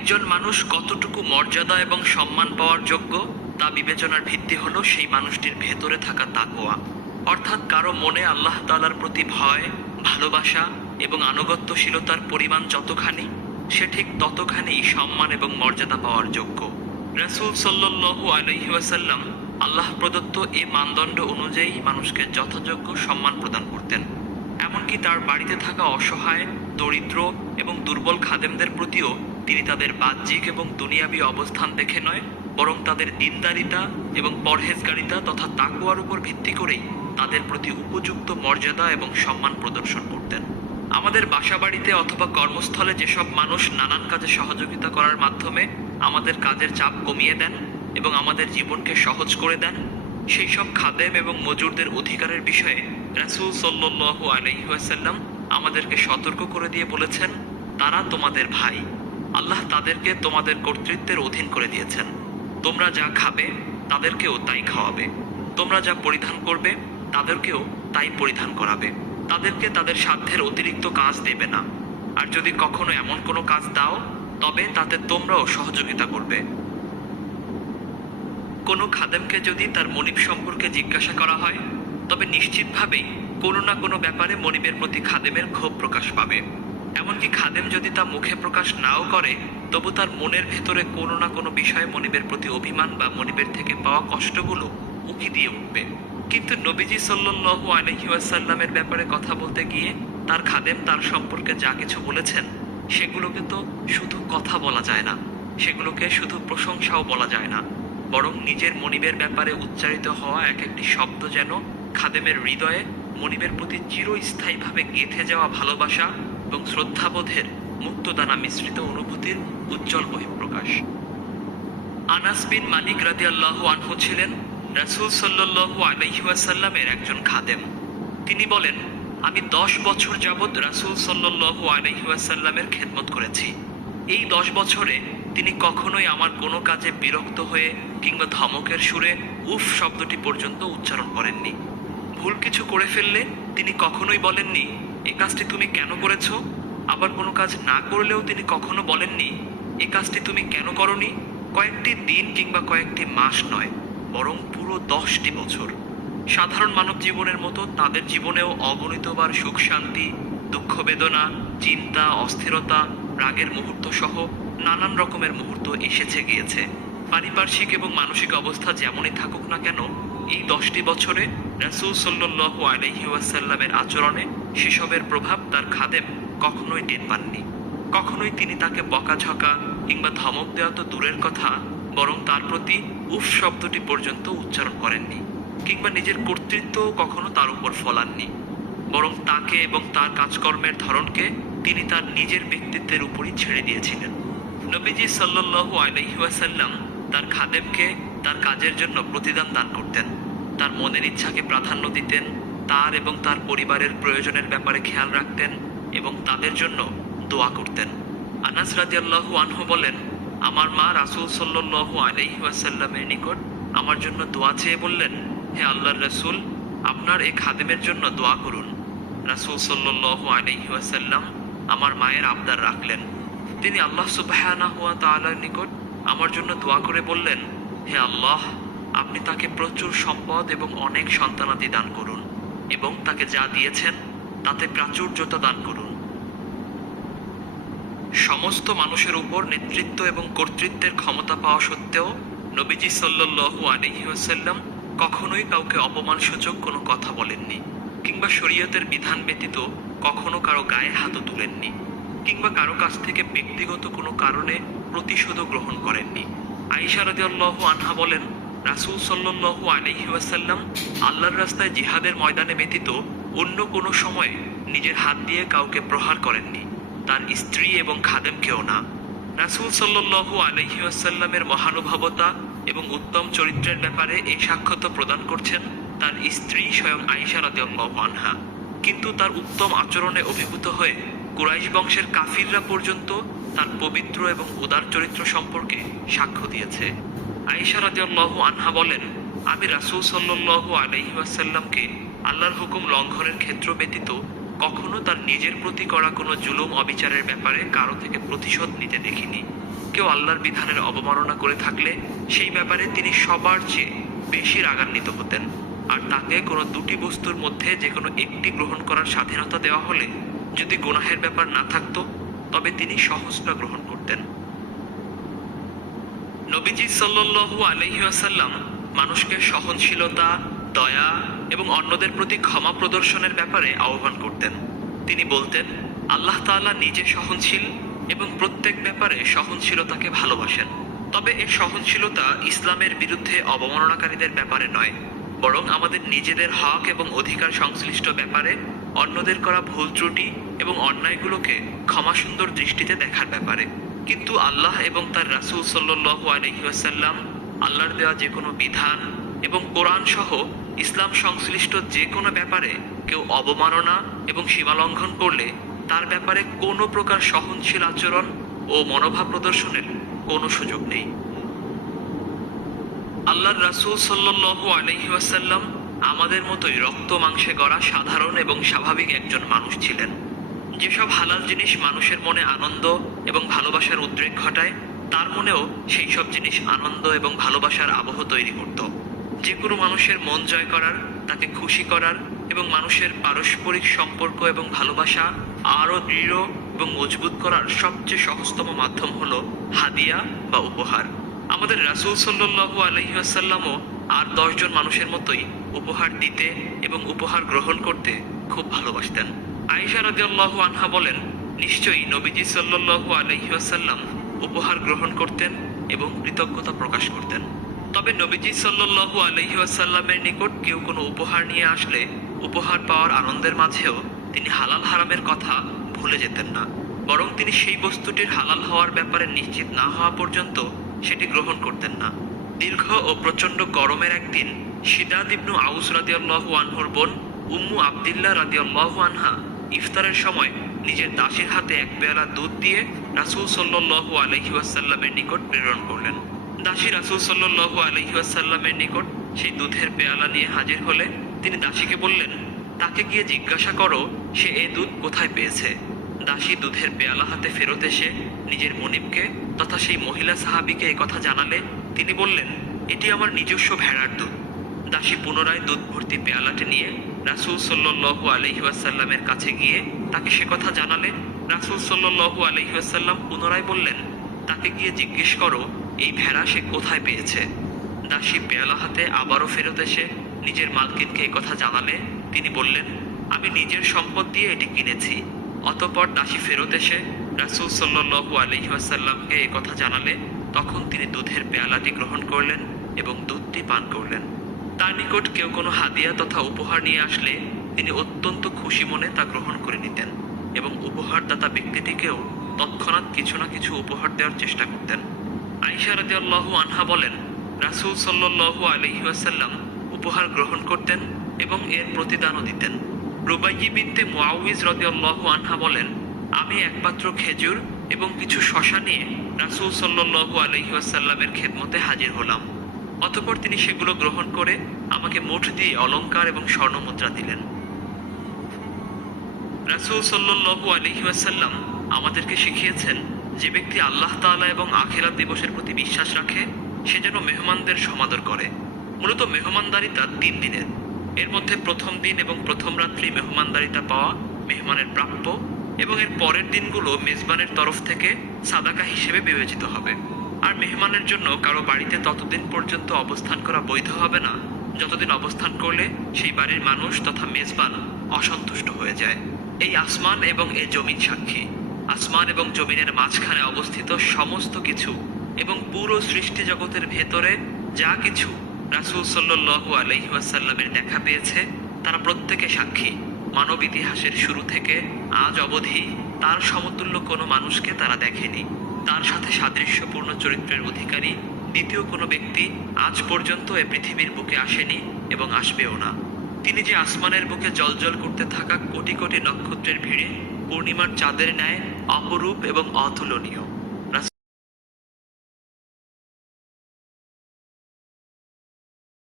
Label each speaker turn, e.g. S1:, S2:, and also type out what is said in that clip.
S1: একজন মানুষ কতটুকু মর্যাদা এবং সম্মান পাওয়ার যোগ্য, তা বিবেচনার ভিত্তি হলো সেই মানুষটির ভেতরে থাকা তাকোয়া অর্থাৎ কারও মনে আল্লাহ তালার প্রতি ভয়, ভালোবাসা এবং আনুগত্যশীলতার পরিমাণ যতখানি, সে ঠিক ততখানি সম্মান এবং মর্যাদা পাওয়ার যোগ্য। রাসূল সাল্লাল্লাহু আলাইহি ওয়াসাল্লাম আল্লাহ প্রদত্ত এ মানদণ্ড অনুযায়ী মানুষকে যথাযোগ্য সম্মান প্রদান করতেন। এমনকি তার বাড়িতে থাকা অসহায়, দরিদ্র এবং দুর্বল খাদেমদের প্রতিও তিনি তাদের বাহ্যিক এবং দুনিয়াবী অবস্থান দেখে নয়, বরং তাদের দিনদারিতা এবং পরহেজগারিতা তথা তাকুয়ার উপর ভিত্তি করেই তাদের প্রতি উপযুক্ত মর্যাদা এবং সম্মান প্রদর্শন করতেন। আমাদের বাসাবাড়িতে অথবা কর্মস্থলে যেসব মানুষ নানান কাজে সহযোগিতা করার মাধ্যমে আমাদের কাজের চাপ কমিয়ে দেন এবং আমাদের জীবনকে সহজ করে দেন, সেই সব খাদেম এবং মজুরদের অধিকারের বিষয়ে রাসূল সাল্লাল্লাহু আলাইহি ওয়াসাল্লাম আমাদেরকে সতর্ক করে দিয়ে বলেছেন, তারা তোমাদের ভাই। আল্লাহ তাদেরকে তোমাদের কর্তৃত্বের অধীন করে দিয়েছেন। তোমরা যা খাবে, তাদেরকেও তাই খাওয়াবে। তোমরা যা পরিধান করবে, তাদেরকেও তাই পরিধান করাবে। তাদেরকে তাদের সাধ্যের অতিরিক্ত কাজ দেবে না। আর যদি কখনো এমন কোনো কাজ দাও, তবে তাতে তোমরাও সহযোগিতা করবে। কোনো খাদেমকে যদি তার মনিব সম্পর্কে জিজ্ঞাসা করা হয়, তবে নিশ্চিতভাবেই কোনো না কোনো ব্যাপারে মনিবের প্রতি খাদেমের ক্ষোভ প্রকাশ পাবে। এমনকি খাদেম যদি তা মুখে প্রকাশ নাও করে, তবু তার মনের ভেতরে কোনো না কোনো বিষয়ে মনিবের প্রতি অভিমান বা মনিবের থেকে পাওয়া কষ্টগুলো উকি দিয়ে উঠবে। কিন্তু নবীজি সাল্লাল্লাহু আলাইহি ওয়াসাল্লামের ব্যাপারে কথা বলতে গিয়ে তার খাদেম তার সম্পর্কে যা কিছু বলেছেন, সেগুলোকে তো শুধু কথা বলা যায় না, সেগুলোকে শুধু প্রশংসাও বলা যায় না, বরং নিজের মনিবের ব্যাপারে উচ্চারিত হওয়া এক একটি শব্দ যেন খাদেমের হৃদয়ে মনিবের প্রতি চিরস্থায়ীভাবে গেঁথে যাওয়া ভালোবাসা এবং শ্রদ্ধাবোধের মুক্তদানা মিশ্রিত অনুভূতির উজ্জ্বল বহিঃপ্রকাশ। আনাস বিন মালিক রাদিয়াল্লাহু আনহু ছিলেন রাসূল সাল্লাল্লাহু আলাইহি ওয়াসাল্লামের একজন খাদেম। তিনি বলেন, আমি দশ বছর যাবৎ রাসূল সাল্লাল্লাহু আলাইহি ওয়াসাল্লামের খেদমত করেছি। এই দশ বছরে তিনি কখনোই আমার কোনো কাজে বিরক্ত হয়ে কিংবা ধমকের সুরে উফ শব্দটি পর্যন্ত উচ্চারণ করেননি। ভুল কিছু করে ফেললে তিনি কখনোই বলেননি এ কাজটি তুমি কেন করেছ? আবার কোনো কাজ না করলেও তিনি কখনো বলেননি, এ কাজটি তুমি কেন করনি? কয়েকটি দিন কিংবা কয়েকটি মাস নয়, বরং পুরো দশটি বছর। সাধারণ মানব জীবনের মতো তাদের জীবনেও অগণিতবার সুখ শান্তি, দুঃখ বেদনা, চিন্তা, অস্থিরতা, রাগের মুহূর্ত সহ নানান রকমের মুহূর্ত এসেছে, গিয়েছে। পারিপার্শ্বিক এবং মানসিক অবস্থা যেমনই থাকুক না কেন, এই দশটি বছরে রাসূল সাল্লাল্লাহু আলাইহি ওয়াসাল্লামের আচরণে সেসবের প্রভাব তার খাদেম কখনোই টের পাননি। কখনোই তিনি তাকে বকাঝকা কিংবা ধমক দেওয়া তো দূরের কথা, বরং তার প্রতি উফ শব্দটি পর্যন্ত উচ্চারণ করেননি, কিংবা নিজের কর্তৃত্ব কখনো তার উপর ফলাননি। বরং তাকে এবং তার কাজকর্মের ধরনকে তিনি তার নিজের ব্যক্তিত্বের উপরই ছেড়ে দিয়েছিলেন। নবীজি সাল্লাল্লাহু আলাইহি ওয়াসাল্লাম তার খাদেমকে তার কাজের জন্য প্রতিদান দান করতেন। তার মনের ইচ্ছাকে প্রাধান্য দিতেন তার এবং তার পরিবারের প্রয়োজনের ব্যাপারে খেয়াল রাখতেন এবং তাদের জন্য দোয়া করতেন। আনাস রাদিয়াল্লাহু আনহু বলেন, আমার মা রাসূল সাল্লাল্লাহু আলাইহি ওয়াসাল্লামের নিকট আমার জন্য দোয়া চেয়ে বললেন, হে আল্লাহর রাসূল, আপনার এই খাদেমের জন্য দোয়া করুন। রাসূল সাল্লাল্লাহু আলাইহি ওয়াসাল্লাম আমার মায়ের আবদার রাখলেন। তিনি আল্লাহ ওয়া তাআলার নিকট আমার জন্য দোয়া করে বললেন, হে আল্লাহ, আপনি তাকে প্রচুর সম্পদ এবং অনেক সন্তানাদি দান করুন। এবং তাকে যা দিয়েছেন, তাতে প্রাচুর্যতা দান করুন। সমস্ত মানুষের উপর নেতৃত্ব এবং কর্তৃত্বের ক্ষমতা পাওয়া সত্ত্বেও, নবীজি সাল্লাল্লাহু আলাইহি কখনোই কাউকে অপমানসূচক কোনো কথা বলেননি, কিংবা শরীয়তের বিধান ব্যতীত কখনো কারও গায়ে হাতও তুলেননি, কিংবা কারও কাছ থেকে ব্যক্তিগত কোনো কারণে প্রতিশোধও গ্রহণ করেননি। আইসা রাদিয়াল্লাহু আনহা বলেন রাসূল সাল্লাল্লাহু আলাইহি ওয়াসাল্লাম আল্লাহর রাস্তায় জিহাদের ময়দানে ব্যতীত অন্য কোনো সময়ে নিজের হাত দিয়ে কাউকে প্রহার করেননি। তার স্ত্রী এবং খাদেমকেও না। রাসূল সাল্লাল্লাহু আলাইহি ওয়াসাল্লামের মহানুভবতা এবং উত্তম চরিত্রের ব্যাপারে এই সাক্ষ্য প্রদান করছেন তার স্ত্রী স্বয়ং রাদিয়াল্লাহু আনহা। কিন্তু তার উত্তম আচরণে অভিভূত হয়ে কুরাইশ বংশের কাফিররা পর্যন্ত তার পবিত্র এবং উদার চরিত্র সম্পর্কে সাক্ষ্য দিয়েছে। আয়েশা রাদিয়াল্লাহু আনহা বলেন, আমি রাসূল সাল্লাল্লাহু আলাইহি ওয়াসাল্লামকে আল্লাহর হুকুম লঙ্ঘনের ক্ষেত্র ব্যতীত কখনো তার নিজের প্রতি করা কোনো জুলুম অবিচারের ব্যাপারে কারও থেকে প্রতিশোধ নিতে দেখিনি। কেউ আল্লাহর বিধানের অবমাননা করে থাকলে সেই ব্যাপারে তিনি সবার চেয়ে বেশি রাগান্বিত হতেন। আর তাকে কোনো দুটি বস্তুর মধ্যে যে কোনো একটি গ্রহণ করার স্বাধীনতা দেওয়া হলে যদি গুনাহের ব্যাপার না থাকতো, তবে তিনি সহজটা গ্রহণ করতেন। নবীজি সাল্লু আলহিউসাল্লাম মানুষকে সহনশীলতা, দয়া এবং অন্যদের প্রতি ক্ষমা প্রদর্শনের ব্যাপারে আহ্বান করতেন। তিনি বলতেন, আল্লাহ তাআলা নিজে সহনশীল এবং প্রত্যেক ব্যাপারে সহনশীলতাকে ভালোবাসেন। তবে এই সহনশীলতা ইসলামের বিরুদ্ধে অবমাননাকারীদের ব্যাপারে নয়, বরং আমাদের নিজেদের হক এবং অধিকার সংশ্লিষ্ট ব্যাপারে, অন্যদের করা ভুল ত্রুটি এবং অন্যায়গুলোকে ক্ষমাসুন্দর দৃষ্টিতে দেখার ব্যাপারে। কিন্তু আল্লাহ এবং তার রাসূল সাল্লাল্লাহু আলাইহি ওয়াসাল্লাম আল্লাহর দেওয়া যে কোনো বিধান এবং কোরআন সহ ইসলাম সংশ্লিষ্ট যে কোনো ব্যাপারে কেউ অবমাননা এবং সীমালঙ্ঘন করলে তার ব্যাপারে কোনো প্রকার সহনশীল আচরণ ও মনোভাব প্রদর্শনের কোনো সুযোগ নেই। আল্লাহর রাসূল সাল্লাল্লাহু আলাইহি ওয়াসাল্লাম আমাদের মতোই রক্ত মাংসে গড়া সাধারণ এবং স্বাভাবিক একজন মানুষ ছিলেন। যেসব হালাল জিনিস মানুষের মনে আনন্দ এবং ভালোবাসার উদ্রেক ঘটায়, তার মনেও সেই সব জিনিস আনন্দ এবং ভালোবাসার আবহ তৈরি করত। যে কোনো মানুষের মন জয় করার, তাকে খুশি করার এবং মানুষের পারস্পরিক সম্পর্ক এবং ভালোবাসা আরও দৃঢ় এবং মজবুত করার সবচেয়ে সহজতম মাধ্যম হলো হাদিয়া বা উপহার। আমাদের রাসূল সাল্লাল্লাহু আলাইহি ওয়াসাল্লামও আর দশজন মানুষের মতোই উপহার দিতে এবং উপহার গ্রহণ করতে খুব ভালোবাসতেন। আয়েশা রাদিয়াল্লাহু আনহা বলেন, নিশ্চয়ই নবীজি সাল্লাল্লাহু আলাইহি ওয়াসাল্লাম উপহার গ্রহণ করতেন এবং কৃতজ্ঞতা প্রকাশ করতেন। তবে নবীজি সাল্লাল্লাহু আলাইহি ওয়াসাল্লামের নিকট কেউ কোনো উপহার নিয়ে আসলে উপহার পাওয়ার আনন্দের মাঝেও তিনি হালাল হারামের কথা ভুলে যেতেন না। বরং তিনি সেই বস্তুটির হালাল হওয়ার ব্যাপারে নিশ্চিত না হওয়া পর্যন্ত সেটি গ্রহণ করতেন না। দীর্ঘ ও প্রচণ্ড গরমের একদিন সিদাদ ইবনু আউস রাদিয়াল্লাহু আনহুর বোন উম্মু আবদিল্লাহ রাদিয়াল্লাহু আনহা ইফতারের সময় নিজের দাসীর হাতে এক পেয়ালা দুধ দিয়ে রাসূল আলাইহি ওয়াসাল্লামের নিকট প্রেরণ করলেন। দাসী রাসূল সাল্লাল্লাহু আলাইহি ওয়াসাল্লামের নিকট সেই দুধের পেয়ালা নিয়ে হাজির হলে তিনি দাসীকে বললেন, তাকে গিয়ে জিজ্ঞাসা করো, সে এই দুধ কোথায় পেয়েছে? দাসী দুধের পেয়ালা হাতে ফেরত এসে নিজের মনিবকে তথা সেই মহিলা সাহাবিকে কথা জানালে তিনি বললেন, এটি আমার নিজস্ব ভেড়ার দুধ। দাসী পুনরায় দুধ ভর্তি পেয়ালাটি নিয়ে রাসূল সাল্লাল্লাহু আলাইহি ওয়াসাল্লামের কাছে গিয়ে তাকে সে কথা জানালে। রাসূল সাল্লাল্লাহু আলাইহি ওয়াসাল্লাম পুনরায় বললেন, তাকে গিয়ে জিজ্ঞেস করো, এই ভেড়া সে কোথায় পেয়েছে? দাসী পেয়ালা হাতে আবারও ফেরত এসে নিজের মালকিনকে কথা জানালে। তিনি বললেন, আমি নিজের সম্পদ দিয়ে এটি কিনেছি। অতঃপর দাসী ফেরত এসে রাসূল ওয়াসাল্লামকে এই কথা জানালে। তখন তিনি দুধের পেয়ালাটি গ্রহণ করলেন এবং দুধটি পান করলেন। তার নিকট কেউ কোনো হাদিয়া তথা উপহার নিয়ে আসলে তিনি অত্যন্ত খুশি মনে তা গ্রহণ করে নিতেন এবং উপহারদাতা ব্যক্তিটিকেও তৎক্ষণাৎ কিছু না কিছু উপহার দেওয়ার চেষ্টা করতেন। আইসা রাদিয়াল্লাহু আনহা বলেন, রাসূল সাল্লাল্লাহু আলাইহি ওয়াসাল্লাম উপহার গ্রহণ করতেন এবং এর প্রতিদানও দিতেন। রুবাইয়ি বিনতে মুআউইজ রাদিয়াল্লাহু আনহা বলেন, আমি একমাত্র খেজুর এবং কিছু শশা নিয়ে রাসূল সাল্লাল্লাহু আলাইহি ওয়াসাল্লামের খেদমতে হাজির হলাম। অতঃপর তিনি সেগুলো গ্রহণ করে আমাকে মোট দিয়ে অলংকার এবং স্বর্ণমুদ্রা দিলেন। রাসূল সাল্লাল্লাহু আলাইহি ওয়াসাল্লাম আমাদেরকে শিখিয়েছেন যে ব্যক্তি আল্লাহ তাআলা এবং আখিরাত দিবসের প্রতি বিশ্বাস রাখে, সে যেন মেহমানদের সমাদর করে। মূলত মেহমানদারিতা তিন দিনের। এর মধ্যে প্রথম দিন এবং প্রথম রাত্রি মেহমানদারিতা পাওয়া মেহমানের প্রাপ্য এবং এর পরের দিনগুলো মেজবানের তরফ থেকে সাদাকা হিসেবে বিবেচিত হবে। আর মেহমানের জন্য কারও বাড়িতে ততদিন পর্যন্ত অবস্থান করা বৈধ হবে না। যতদিন অবস্থান করলে সেই বাড়ির মানুষ তথা মেজবান অসন্তুষ্ট হয়ে যায়। এই আসমান এবং এই জমিন সাক্ষী। আসমান এবং জমিনের মাঝখানে অবস্থিত সমস্ত কিছু এবং পুরো সৃষ্টি জগতের ভেতরে যা কিছু রাসূল সাল্লাল্লাহু আলাইহি ওয়াসাল্লামের দেখা পেয়েছে, তারা প্রত্যেকে সাক্ষী। মানব ইতিহাসের শুরু থেকে আজ অবধি তার সমতুল্য কোনো মানুষকে তারা দেখেনি। তার সাথে সাদৃশ্যপূর্ণ চরিত্রের অধিকারী দ্বিতীয় কোনো ব্যক্তি আজ পর্যন্ত এ পৃথিবীর বুকে আসেনি এবং আসবেও না। তিনি যে আসমানের বুকে জলজল করতে থাকা কোটি কোটি নক্ষত্রের ভিড়ে পূর্ণিমার চাঁদের ন্যায় অপরূপ এবং অতুলনীয়।